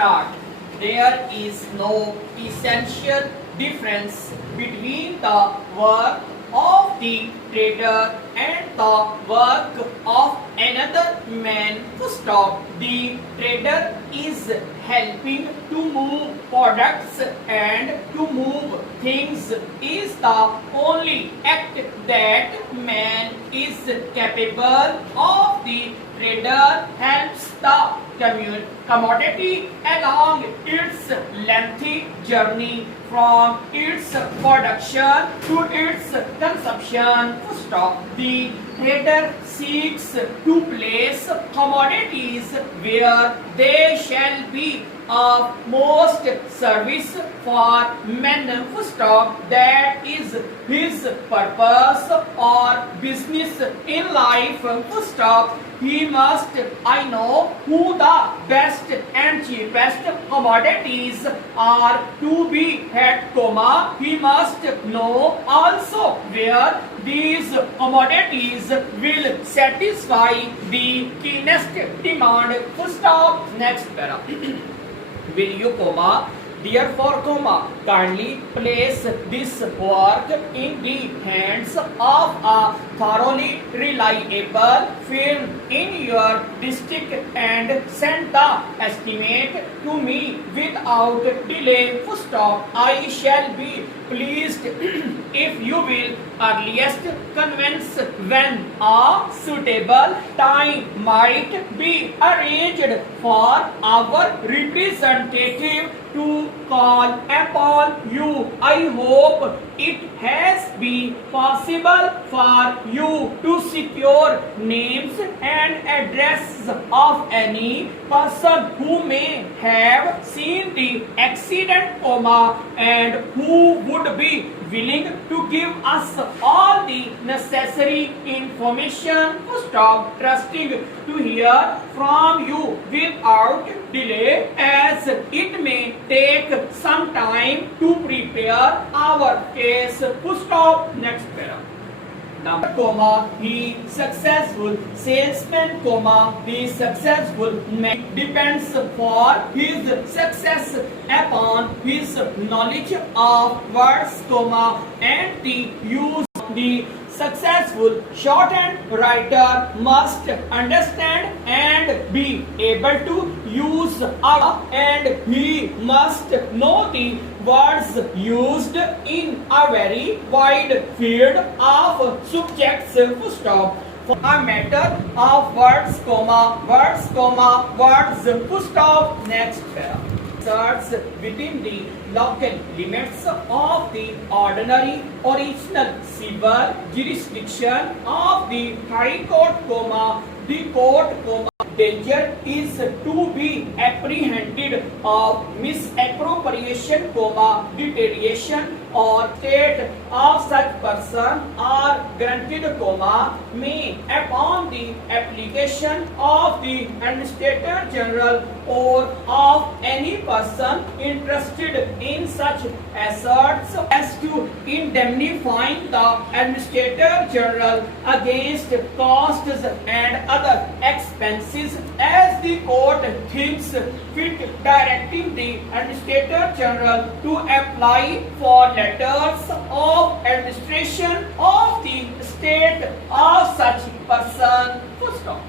start. There is no essential difference between the work of the trader and the work of another man. Stop. The trader is helping to move products and to move things is the only act that man is capable of. The trader helps the commodity along its lengthy journey from its production to its consumption. Stop. The trader seeks to place commodities where they shall be of most service for men. Stop. That is his purpose or business in life. Stop. He must know who the best and cheapest commodities are to be had, he must know also where these commodities will satisfy the keenest demand. Stop. Next para. Will you, therefore, kindly place this work in the hands of a thoroughly reliable firm in your district and send the estimate to me without delay. Stop. I shall be pleased if you will earliest convince when a suitable time might be arranged for our representative to call upon you. I hope it has been possible for you to secure names and addresses of any person who may have seen the accident, and who would be willing to give us all the necessary information. Stop. Trusting to hear from you without delay, as it may take some time to prepare our case. Stop. Next paragraph. Number, he successful salesman, the successful man depends for his success upon his knowledge of words, and the use. The successful shorthand writer must understand and be able to use and he must know the words used in a very wide field of subjects. Stop. For a matter of words, words, stop. Next paragraph. Within the local limits of the ordinary original civil jurisdiction of the High Court, the court, danger is to be apprehended of misappropriation, deterioration or state of such person are granted, may upon the application of the Administrator General or of any person interested in such assets as to indemnify the Administrator General against costs and other expenses as the court thinks fit, directing the Administrator General to apply for letters of administration of the state of such person. Full stop.